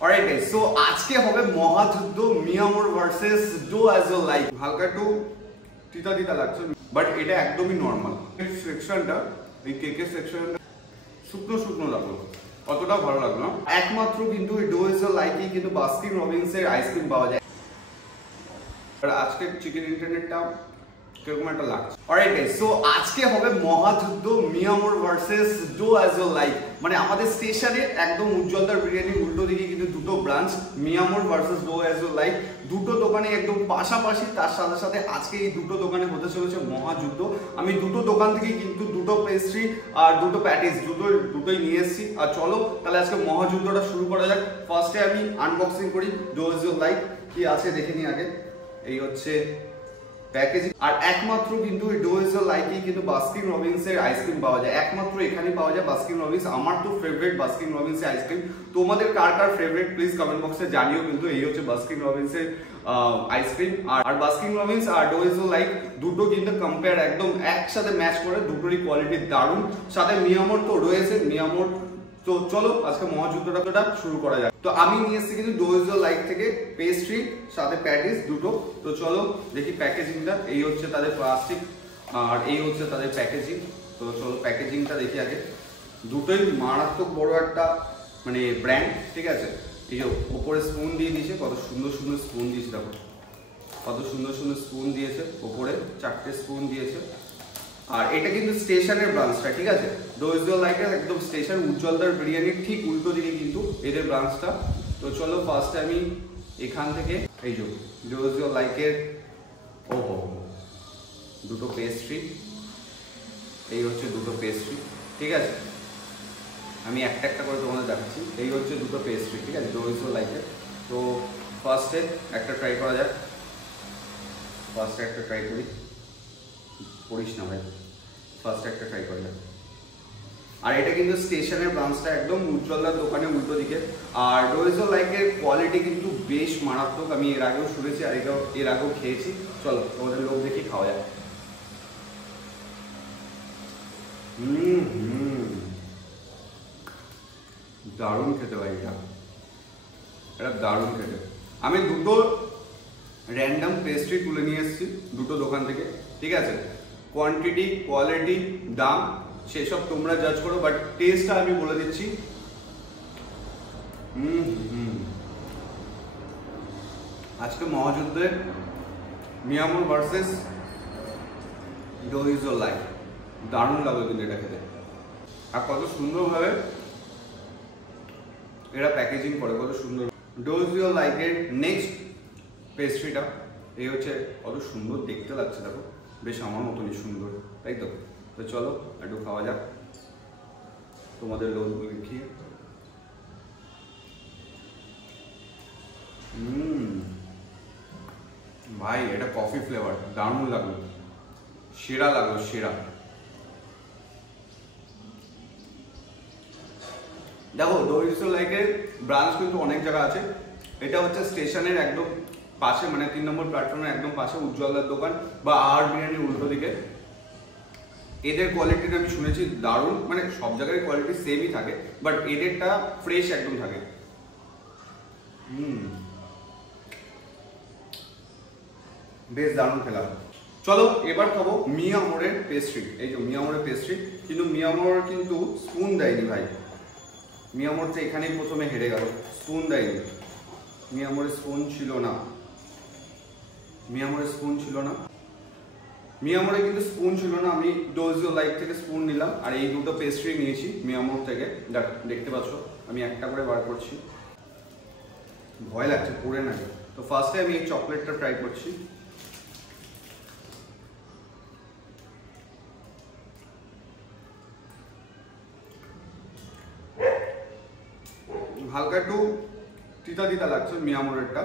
Alright guys, so আজকে হবে মহাযুদ্ধ Mio Amore versus Do As You Like. হালকা একটু তিতা তিতা লাগছে, বাট এটা একদমই নর্মাল। এই সেকশনটা, এই কেকের সেকশনটা শুকনো শুকনো লাগলো, অতটাও ভালো লাগলো না। একমাত্র কিন্তু এই ডো অ্যাজ ইউ লাইকই কিন্তু বাস্কিন রবিন্সের আইসক্রিম পাওয়া যায়। আর আজকে চিকেন ইন্টারনেটটা কিরকম একটা লাগছে। অলরাইট গাইস, সো আজকে হবে মহাযুদ্ধ Mio Amore versus Do As You Like. মানে আমাদের স্টেশনে একদম উজ্জ্বলদার বিরিয়ানির উল্টো দিকে কিন্তু দুটো branch, Mio Amore versus Do As You Like. দুটো দোকানে একদম পাশাপাশি, তার সাথে সাথে আজকে এই দুটো দোকানে হতে চলেছে মহাযুদ্ধ। আমি দুটো দোকান থেকে কিন্তু দুটো পেস্ট্রি আর দুটো প্যাটিস দুটোই নিয়ে এসেছি। আর চলো তাহলে আজকে মহাযুদ্ধটা শুরু করা যাক। ফার্স্টে আমি আনবক্সিং করি ডো অ্যাজ ইউ লাইক, কি আছে দেখে নিই আগে। এই হচ্ছে প্যাকেজিং। আর একমাত্র কিন্তু এই ডো অ্যাজ ইউ লাইকই কিন্তু বাস্কিন রবিন্সের আইসক্রিম পাওয়া যায়, একমাত্র এখানেই পাওয়া যায় বাস্কিন রবিন্স। আমার তো ফেভারিট বাস্কিন রবিন্সের আইসক্রিম। তোমাদের কার কার ফেভারিট প্লিজ কমেন্ট বক্সে জানিও। কিন্তু এই হচ্ছে বাস্কিন রবিন্সের আইসক্রিম। আর বাস্কিন রবিন্স আর ডো অ্যাজ ইউ লাইক দুটো কিন্তু কম্পেয়ার, একদম একসাথে ম্যাচ করে, দুটোরই কোয়ালিটি দারুণ। সাথে মিয়ামোর তো রয়েছে, মিয়ামোর। তো চলো আজকে মহাযুদ্ধটা শুরু করা যাক। তো আমি নিয়ে এসেছি কিন্তু ডো অ্যাজ ইউ লাইক থেকে পেস্ট্রি সাথে প্যাটিস দুটো। তো চলো দেখি প্যাকেজিংটা। এই হচ্ছে তাদের প্লাস্টিক আর এই হচ্ছে তাদের প্যাকেজিং। তো চলো প্যাকেজিংটা দেখি আগে। দুটোই মারাত্মক বড় একটা মানে ব্র্যান্ড, ঠিক আছে। এই যে ওপরে স্পুন দিয়ে দিয়েছে, কত সুন্দর সুন্দর স্পুন দিয়েছে, দেখো কত সুন্দর সুন্দর স্পুন দিয়েছে। ওপরে 4টে স্পুন দিয়েছে। আর এটা কিন্তু স্টেশনের ব্রাঞ্চটা, ঠিক আছে। ডো অ্যাজ ইউ লাইকের একদম স্টেশন উজ্জ্বলদার বিরিয়ানির ঠিক উল্টো দিকে কিন্তু এদের ব্রাঞ্চটা। তো চলো ফার্স্টে আমি এখান থেকে এই যে ডো অ্যাজ ইউ লাইকের ওহো দুটো পেস্ট্রি, এই হচ্ছে দুটো পেস্ট্রি, ঠিক আছে। আমি একটা একটা করে তোমাদের দেখাচ্ছি। এই হচ্ছে দুটো পেস্ট্রি, ঠিক আছে, ডো অ্যাজ ইউ লাইকের। তো ফার্স্টে একটা ট্রাই করা যাক। ফার্স্টে একটা ট্রাই করিস না ভাই, ফার্স্ট একটা ট্রাই করা যাক। আর এটা কিন্তু স্টেশনের ব্রাঞ্চটা একদম উজ্জ্বলদার দোকানে উল্টো দিকে। আর ডো অ্যাজ ইউ লাইকের কোয়ালিটি কিন্তু বেশ মারাত্মক। আমি এর আগেও শুনেছি আর এর আগেও খেয়েছি। চলো তোমাদের লোক দেখি খাওয়া যাক। দারুণ খেতে ভাই, এটা দারুণ খেতে। আমি দুটো র্যান্ডম পেস্ট্রি তুলে নিয়ে এসেছি দুটো দোকান থেকে, ঠিক আছে। কোয়ান্টিটি, কোয়ালিটি, দাম সেসব তোমরা জাজ করো, বাট টেস্টটা আমি বলে দিচ্ছি। আজকে মহাযুদ্ধে Mio Amore versus Do As You Like, দারুণ লাগলো কিন্তু এটা খেতে। আর কত সুন্দরভাবে এরা প্যাকেজিং করে, কত সুন্দর। ডো অ্যাজ ইউ লাইকের নেক্সট পেস্ট্রিটা, এই হচ্ছে কত সুন্দর দেখতে লাগছে, দেখো বেশ আমার মতনই সুন্দর, তাই তো। তো চলো একটু খাওয়া যাক তোমাদের লোক দেখিয়ে। ভাই এটা কফি ফ্লেভার, দারুণ লাগলো, সেরা লাগলো, সেরা। দেখো ডো অ্যাজ ইউ লাইকের ব্রাঞ্চ কিন্তু অনেক জায়গা আছে। এটা হচ্ছে স্টেশনের একদম পাশে, মানে 3 নম্বর প্ল্যাটফর্মের একদম পাশে উজ্জ্বলদার দোকান বা আর বিরিয়ানির উল্টো দিকে। এদের কোয়ালিটিটা আমি শুনেছি দারুণ, মানে সব জায়গায় কোয়ালিটি সেমই থাকে, বাট এদেরটা ফ্রেশ একদম থাকে। বেশ দারুণ খেলাম। চলো এবার খাবো মিয়ামোরের পেস্ট্রি। এই যে মিয়ামোরের পেস্ট্রি, কিন্তু মিয়ামোর কিন্তু স্পুন দেয়নি ভাই। মিয়ামোর তো এখানেই প্রথমে হেরে গেল, স্পুন দেয়নি। মিয়ামোরের স্পুন ছিল না, মিয়ামোরের স্পুন ছিল না, মিয়ামোরে কিন্তু স্পুন ছিল না। আমি ডো অ্যাজ ইউ লাইক থেকে স্পুন নিলাম আর এই দুটো পেস্ট্রি নিয়েছি মিয়ামোর থেকে। দেখতে পাচ্ছ আমি একটা করে বার করছি, ভয় লাগছে পড়ে না। তো ফার্স্টে আমি এই চকলেটটা ট্রাই করছি। হালকা একটু তিতা তিতা লাগছে মিয়ামোরেরটা,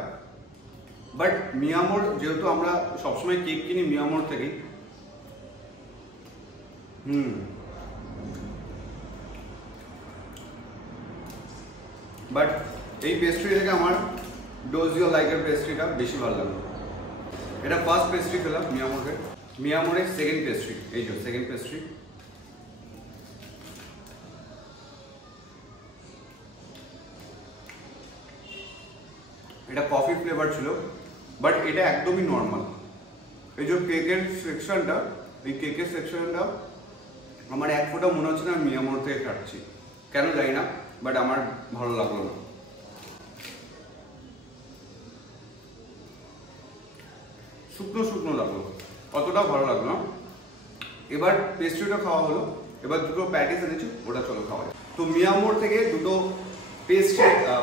বাট মিয়ামোর যেহেতু আমরা সবসময় কেক কিনি মিয়ামোর থেকেই। বাট এই পেস্ট্রি থেকে আমার ডো অ্যাজ ইউ লাইকের পেস্ট্রিটা বেশি ভালো লাগলো। এটা ফার্স্ট পেস্ট্রি খেলাম মিয়ামোরের সেকেন্ড পেস্ট্রি। এই যে সেকেন্ড পেস্ট্রি, এটা কফি ফ্লেভার ছিল, বাট এটা একদমই নর্মাল। এই যে কেকের সেকশনটা, এই কেকের সেকশনটা আমার এক ফোঁটা মনে হচ্ছে না মিয়ামোর থেকে খাচ্ছি, কেন জানি না, বাট আমার ভালো লাগলো না। শুকনো শুকনো লাগলো, অতটাও ভালো লাগলো না। এবার পেস্ট্রিটা খাওয়া হলো, এবার দুটো প্যাটিস এনেছি, ওটা চলো খাওয়া যায়। তো মিয়ামোর থেকে দুটো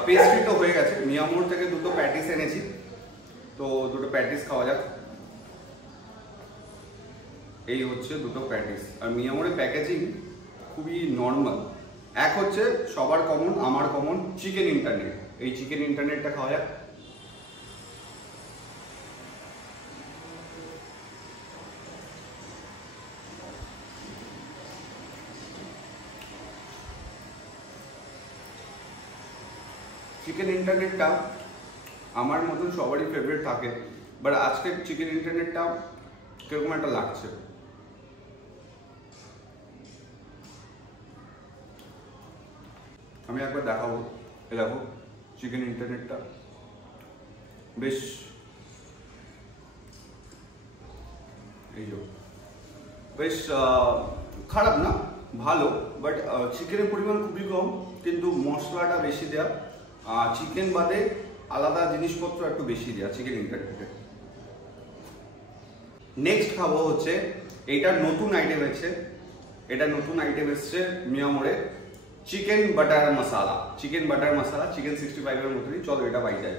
পেস্ট্রি তো হয়ে গেছে, মিয়ামোর থেকে দুটো প্যাটিস এনেছি, তো দুটো প্যাটিস খাওয়া যাক। এই হচ্ছে দুটো প্যাটিস, আর মিয়ামোরের প্যাকেজিং খুবই নর্মাল। এক হচ্ছে সবার কমন, আমার কমন, চিকেন ইন্টারনেট। এই চিকেন ইন্টারনেটটা খাওয়া যাক। চিকেন ইন্টারনেটটা আমার মতন সবারই ফেভারিট থাকে, বাট আজকের চিকেন ইন্টারনেটটা কিরকম একটা লাগছে। আমি একবার দেখাবো, দেখো চিকেন ইন্টারনেটটা বেশ, এই বেশ খারাপ না, ভালো, বাট চিকেনের পরিমাণ খুবই কম, কিন্তু মশলাটা বেশি দেয়া, চিকেন বাদে আলাদা জিনিসপত্র একটু বেশি দেয়া চিকেন ইন্টারনেটে। নেক্সট খাবো হচ্ছে এইটার নতুন আইটেম এসছে, এটা নতুন আইটেম এসছে মিয়ামোরে, চিকেন বাটার মশালা। চিকেন বাটার মশালা চিকেন 65 এর মতনই, চলো এটা পাই যায়।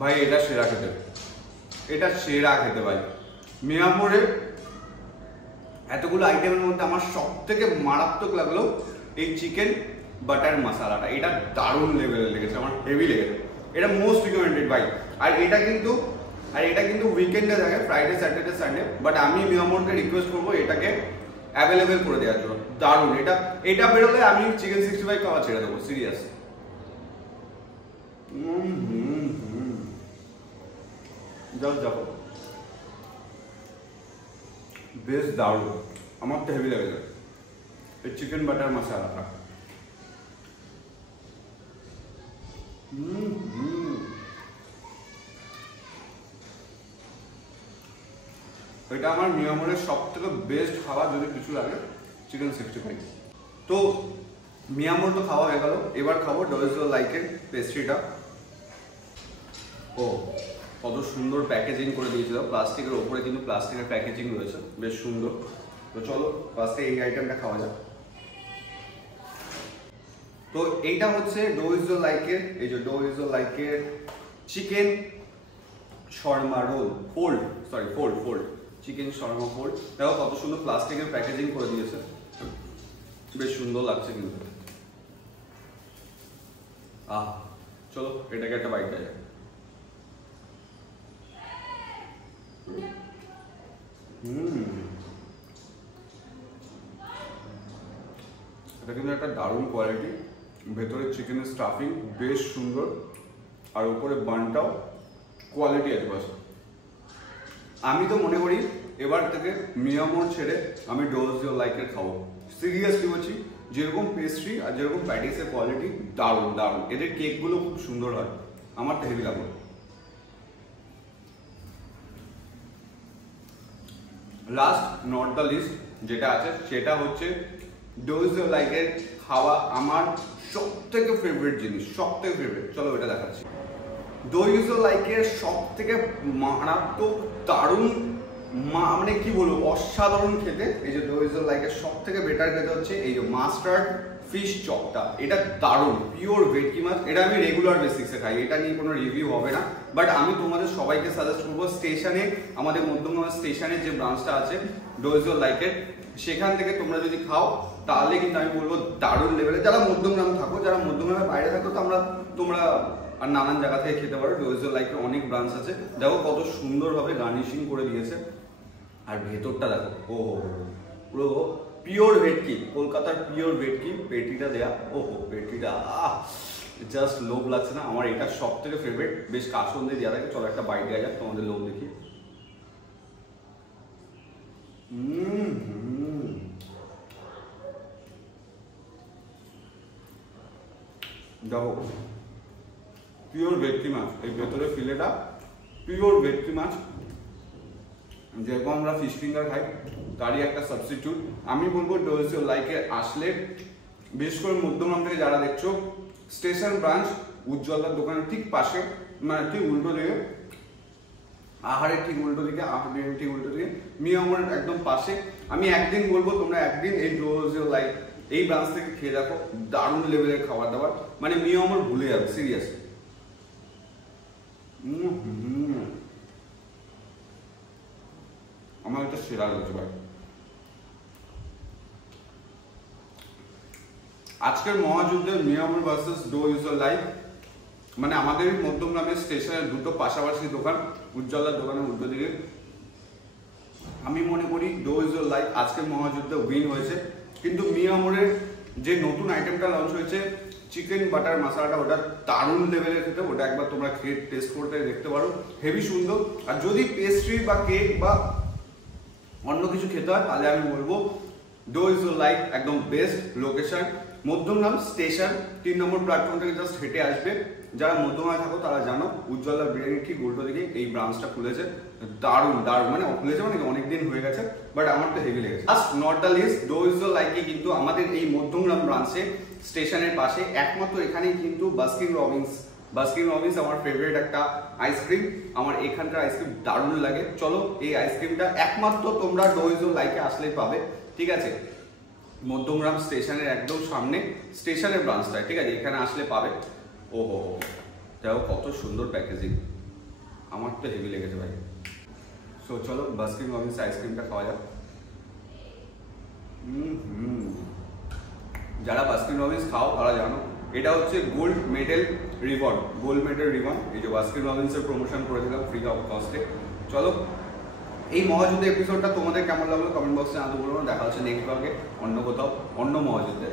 ভাই এটা সেরা খেতে, এটা সেরা খেতে ভাই। মিয়ামোরে এতগুলো আইটেমের মধ্যে আমার সব থেকে মারাত্মক লাগলো এই চিকেন বাটার মশালাটা, এটা দারুণ লেভেলের লেগেছে, আমার হেভি লেগেছে, এটা মোস্ট রিকমেন্ডেড ভাই। আর এটা কিন্তু উইকেন্ডে থাকে, ফ্রাইডে স্যাটারডে সানডে, বাট আমি মিয়ামোরকে রিকোয়েস্ট করবো এটাকে অ্যাভেলেবেল করে দেওয়ার জন্য। দারুণ, এটা বেরোলে আমি চিকেন 65 খাওয়া ছেড়ে দেবো, সিরিয়াস। দেখো বেশ দারুণ, আমার তো হেভি লেগেছে এই চিকেন বাটার মশালাটা। এটা আমার মিয়ামোরের সব থেকে বেস্ট খাওয়া যদি কিছু লাগে, চিকেন 65। তো মিয়ামোর তো খাওয়া হয়ে গেল, এবার খাবো ডোয়েজো লাইকের পেস্ট্রিটা। ও কত সুন্দর প্যাকেজিং করে দিয়েছিল, প্লাস্টিকের ওপরে কিন্তু প্লাস্টিকের প্যাকেজিং রয়েছে, বেশ সুন্দর। তো চলো ফার্স্টে এই আইটেমটা খাওয়া যাক। তো এইটা হচ্ছে ডোয়েজো লাইকের, এই যে ডোয়েজো লাইকের chicken shawarma roll, fold chicken shawarma fold. দেখো কত সুন্দর প্লাস্টিকের প্যাকেজিং করে দিয়েছে, বেশ সুন্দর লাগছে কিন্তু। চলো এটাকে একটা বাইট দেওয়া যাক। এটা কিন্তু একটা দারুণ কোয়ালিটি, ভেতরে চিকেনের স্টাফিং বেশ সুন্দর, আর উপরে বানটাও কোয়ালিটি আছে। বাস আমি তো মনে করি এবার থেকে মিয়ামোর ছেড়ে আমি ডোয়েজো লাইকের খাবো, সিরিয়াসলি বলছি। যেরকম পেস্ট্রি আর যেরকম প্যাটিসের কোয়ালিটি দারুণ দারুণ, এদের কেকগুলো খুব সুন্দর হয়, আমার তো হেভি লাগলো। লাস্ট নট দ্য লিস্ট যেটা আছে সেটা হচ্ছে ডোয়েজো লাইকের খাওয়া আমার সব থেকে ফেভারিট জিনিস, সব থেকে ফেভারিট। চলো এটা দেখাচ্ছি। ডোয়েজো লাইকের সব থেকে মারাত্মক দারুণ, মানে কি বলবো, অসাধারণ খেতে। এই যে ডোয়েজো লাইকের সব থেকে বেটার খেতে হচ্ছে এই যে মাস্টার্ড ফিশ চপটা, এটা দারুণ, পিওর ভেটকি মাছ। এটা আমি রেগুলার বেসিক্সে খাই, এটা নিয়ে কোনো রিভিউ হবে না, বাট আমি তোমাদের সবাইকে সাজেস্ট করবো স্টেশনে, আমাদের মধ্যমগ্রাম স্টেশনের যে ব্রাঞ্চটা আছে ডোয়েজো লাইকের, সেখান থেকে তোমরা যদি খাও তাহলে কিন্তু আমি বলবো দারুণ লেভেলে। যারা মধ্যমগ্রাম থাকো, যারা মধ্যমগ্রামের বাইরে থাকো, তো তোমরা আর নানান জায়গা থেকে খেতে পারো। ডোয়েজো লাইকের অনেক ব্রাঞ্চ আছে, দেখো কত সুন্দরভাবে গার্নিশিং করে দিয়েছে, আর ভেতরটা দেখো, ও পুরো পিওর ভেটকি, কলকাতার পিওর ভেটকি পেটিটা দেয়া। পেটিটা জাস্ট লোভ লাগছে না আমার, এটা সব থেকে ফেভারিট, বেশ কাসন দিয়ে দেওয়া থাকে। চলো একটা বাইট দেওয়া যাক, তোমাদের লোভ দেখি। দেখো পিওর ভেটকি মাছ, এই ভেতরে ফিলেটা পিওর ভেটকি মাছ, যেরকম আমরা ফিশ ফিঙ্গার খাই তারই একটা সাবস্টিটিউট। আমি বলবো ডু ইজ ইওর লাইকে আসলে, বিশেষ করে মধ্যমগ্রাম থেকে যারা দেখছো, স্টেশন ব্রাঞ্চ উজ্জ্বলদার দোকানের ঠিক পাশে, মানে ঠিক উল্টো দিকে, আহারের ঠিক উল্টো দিকে, আহারের ঠিক উল্টো দিকে, মিয়ামরের একদম পাশে। আমি একদিন বলবো তোমরা একদিন এই ডু ইজ ইওর লাইক এই ব্রাঞ্চ থেকে খেয়ে দেখো, দারুণ লেভেলের খাবার দাবার, মানে মিয়ামর ভুলে যাবে সিরিয়াস। আমার এটা সেরা লাগছে ভাই। আজকের মহাযুদ্ধে Mio Amore versus Do As You Like, মানে আমাদের মধ্যমগ্রামের স্টেশনের দুটো পাশাপাশি দোকান, উজ্জ্বলার দোকানের উল্টো দিকে। আমি মনে করি ডু ইজ ইওর লাইফ আজকের মহাযুদ্ধে উইন হয়েছে। কিন্তু মিয়ামরের যে নতুন আইটেমটা লঞ্চ হয়েছে চিকেন বাটার মশলাটা, ওটা দারুণ লেভেলের খেতে, ওটা একবার তোমরা খেয়ে টেস্ট করতে দেখতে পারো, হেভি সুন্দর। আর যদি পেস্ট্রি বা কেক বা অন্য কিছু খেতে হয় তাহলে আমি বলবো ডু ইজ ইওর লাইফ একদম বেস্ট লোকেশন, মধ্যমগ্রাম স্টেশন 3 নম্বর প্ল্যাটফর্ম থেকে জাস্ট হেঁটে আসবে। যারা মধ্যমগ্রামে থাকো তারা জানো উজ্জ্বলা বিরিয়ানি ঠিক উল্টো দিকে এই ব্রাঞ্চটা খুলেছে, দারুণ দারুণ, মানে খুলেছে মানে অনেকদিন হয়ে গেছে, বাট আমার তো হেভি লেগেছে। Last not the least, Do As You লাইকে কিন্তু আমাদের এই মধ্যমগ্রাম ব্রাঞ্চে স্টেশনের পাশে একমাত্র এখানেই কিন্তু বাস্কিন রবিন্স আমার ফেভারিট একটা আইসক্রিম, আমার এখানকার আইসক্রিম দারুণ লাগে। চলো এই আইসক্রিমটা একমাত্র তোমরা ডু ইজ ইওর লাইকে আসলেই পাবে, ঠিক আছে? মধ্যমগ্রাম স্টেশনের একদম সামনে স্টেশনের ব্রাঞ্চটা, ঠিক আছে? এখানে আসলে পাবে। ও হো হো, দেখো কত সুন্দর প্যাকেজিং, আমার তো হেভি লেগেছে ভাই। সো চলো বাস্কিন রবিন্স আইসক্রিমটা খাওয়া যাক। যারা বাস্কিন রবিন্স খাও তারা জানো এটা হচ্ছে গোল্ড মেডেল রিবন। এই যে বাস্কিন রবিন্সের প্রমোশন করে দিলাম ফ্রি অফ কস্টে। চলো এই মহাযুদ্ধ এপিসোডটা তোমাদের কেমন লাগলো কমেন্ট বক্সে জানাতে বলবো। দেখা হচ্ছে নেক্সট ব্লগে অন্য কোথাও অন্য মহাযুদ্ধে।